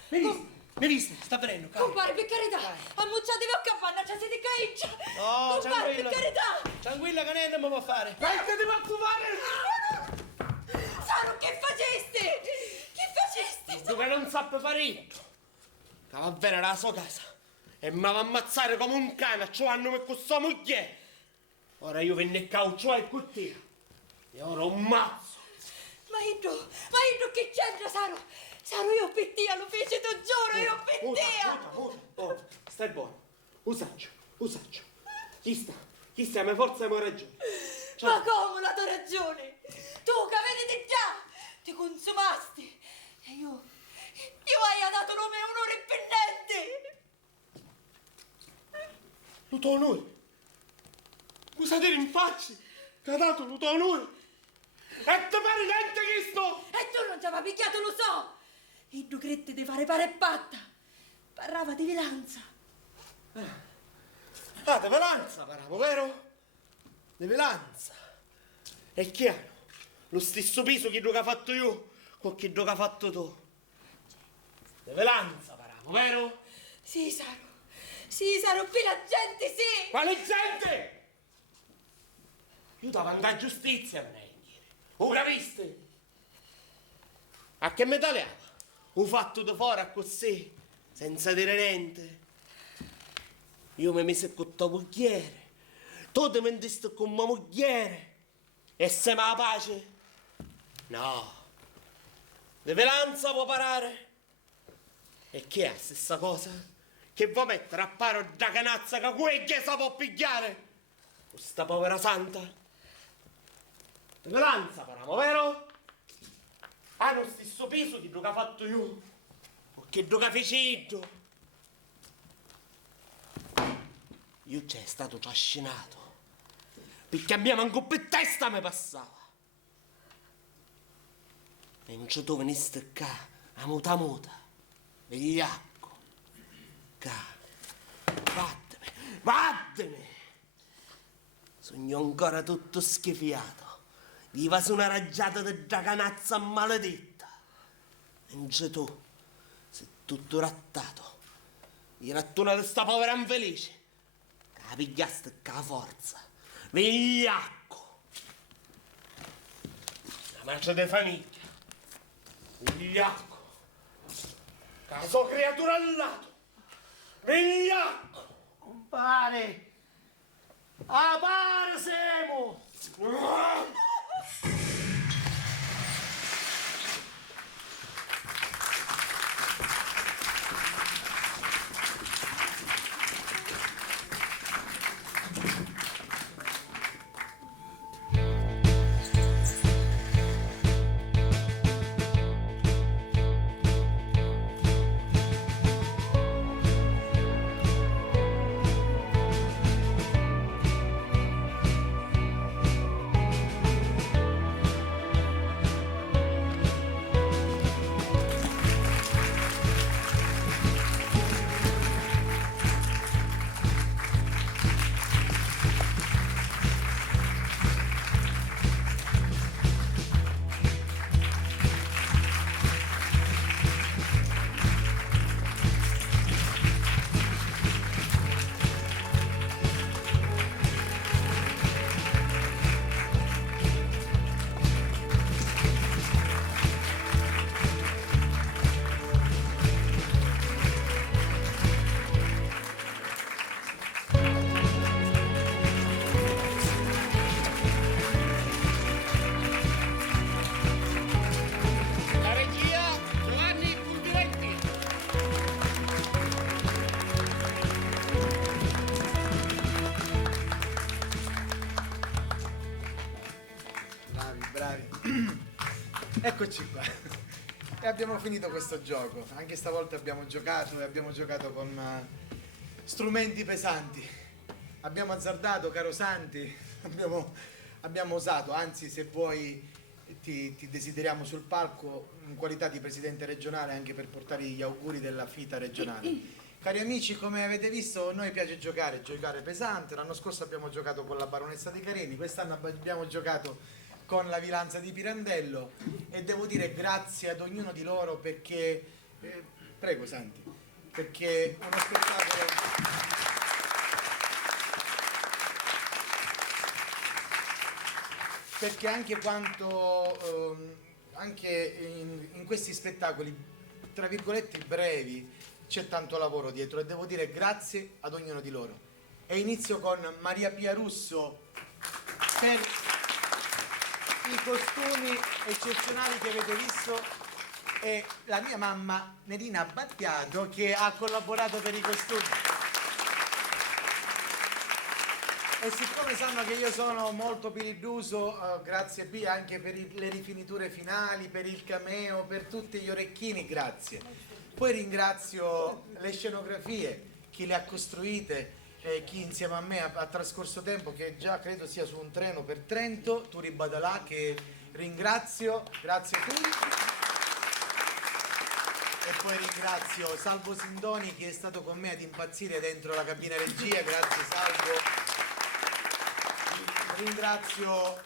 Mi viste, sta venendo, Cae. compare, per carità, ammucciatevi a capanna, ci siete caiccia. No, compare, per tranquilla. carità. Tranquilla che niente mi può fare. Mettiti a cuvare! Saro, che faceste? Che faceste? Tu che non sappia fare Iddo. Che va bene la sua casa. E mi va a ammazzare come un cane, cioè hanno me con sua moglie. Ora io venne cauccio e con te. E ora un mazzo. Ma Iddo, che c'entra, Saro? Saro, io pittia, lo fece, ti giuro, io pittia. Oh, stai buono. Usaccio. Chi sta, ma forza abbiamo ragione. Ma come la tua ragione? Tu che vedete già, ti consumasti. E io hai dato nome a onore pendente. Lo tuo onore. Usate rinfacci. Che ha dato lo tuo onore. E te pare niente che sto. E tu non ci avevi picchiato, lo so. E tu crette di fare pare e patta. Parlava di vilanza. Ah, te valanza, paravo, vero? Levelanza. È chiaro, lo stesso peso che ha fatto io con che ha fatto tu. Levelanza, paramo, vero? Sì, Saro, qui la gente, sì! Quale gente? Io davanti alla giustizia me ne dire. Lo capiste? A che metà le ho fatto da fuori a così, senza dire niente. Io mi misi con tua mogliere, tu ti mentiste con mia mogliere e siamo a pace? No. Levelanza può parare. E che è la stessa cosa? Che vuoi mettere a paro da canazza che quella chiesa può pigliare? Questa povera santa? Levelanza paramo, vero? Ha lo stesso peso di quello che ha fatto io o che quello che feci io. Io c'è stato trascinato perché abbiamo anche per testa mi passava. Mentre tu veniste qua a muta vegliacco qua, vattene. Sogno ancora tutto schifiato. Viva su una raggiata di draganazza maledetta. Mentre tu sei tutto rattato. Gli rattuna di sta povera infelice. Che la pigliaste con la forza. Vigliacco. La madre di famiglia. Vigliacco. Che la sua creatura al lato. Vigliacco. Compare! A pare siamo! La regia Giovanni Puntiretti. Bravi. Eccoci qua. E abbiamo finito questo gioco. Anche stavolta abbiamo giocato e abbiamo giocato con strumenti pesanti. Abbiamo azzardato, caro Santi, abbiamo osato, anzi se vuoi ti desideriamo sul palco in qualità di presidente regionale anche per portare gli auguri della fita regionale. Cari amici, come avete visto, a noi piace giocare pesante. L'anno scorso abbiamo giocato con la baronessa di Carini, quest'anno abbiamo giocato con la Vilanza di Pirandello e devo dire grazie ad ognuno di loro perché, prego Santi, perché uno spettacolo... Perché anche in questi spettacoli, tra virgolette, brevi, c'è tanto lavoro dietro e devo dire grazie ad ognuno di loro. E inizio con Maria Pia Russo per i costumi eccezionali che avete visto e la mia mamma Nerina Battiato che ha collaborato per i costumi. E siccome sanno che io sono molto piriduso, grazie Pia anche per le rifiniture finali, per il cameo, per tutti gli orecchini, grazie. Poi ringrazio le scenografie, chi le ha costruite, chi insieme a me ha trascorso tempo, che già credo sia su un treno per Trento, Turi Badalà, che ringrazio, grazie Turi. E poi ringrazio Salvo Sindoni che è stato con me ad impazzire dentro la cabina regia, grazie Salvo. ringrazio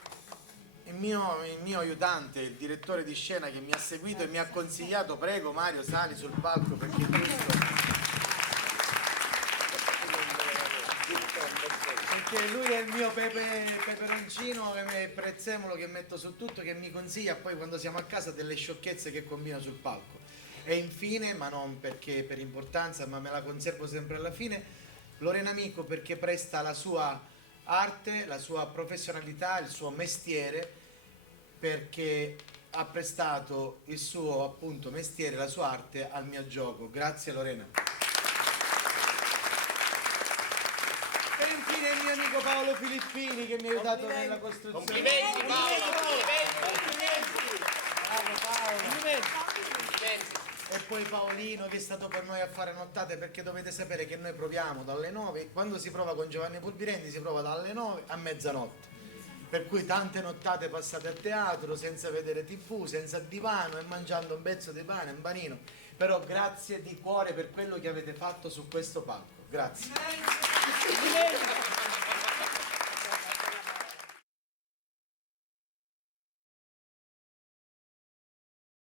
il mio aiutante, il direttore di scena che mi ha seguito e mi ha consigliato, prego Mario, sali sul palco perché è giusto. Perché lui è il mio peperoncino e prezzemolo che metto su tutto, che mi consiglia poi quando siamo a casa delle sciocchezze che combina sul palco. E infine, ma non perché per importanza, ma me la conservo sempre alla fine, Lorena Amico perché presta la sua arte, la sua professionalità, il suo mestiere, perché ha prestato il suo appunto mestiere, la sua arte al mio gioco. Grazie Lorena. E infine il mio amico Paolo Filippini che mi ha aiutato nella costruzione. Complimenti Paolo, Bravo Paolo. E poi Paolino che è stato per noi a fare nottate, perché dovete sapere che noi proviamo dalle 9, quando si prova con Giovanni Pulvirendi si prova dalle 9 a mezzanotte. Per cui tante nottate passate a teatro senza vedere TV, senza divano e mangiando un pezzo di pane, un panino. Però grazie di cuore per quello che avete fatto su questo palco. Grazie.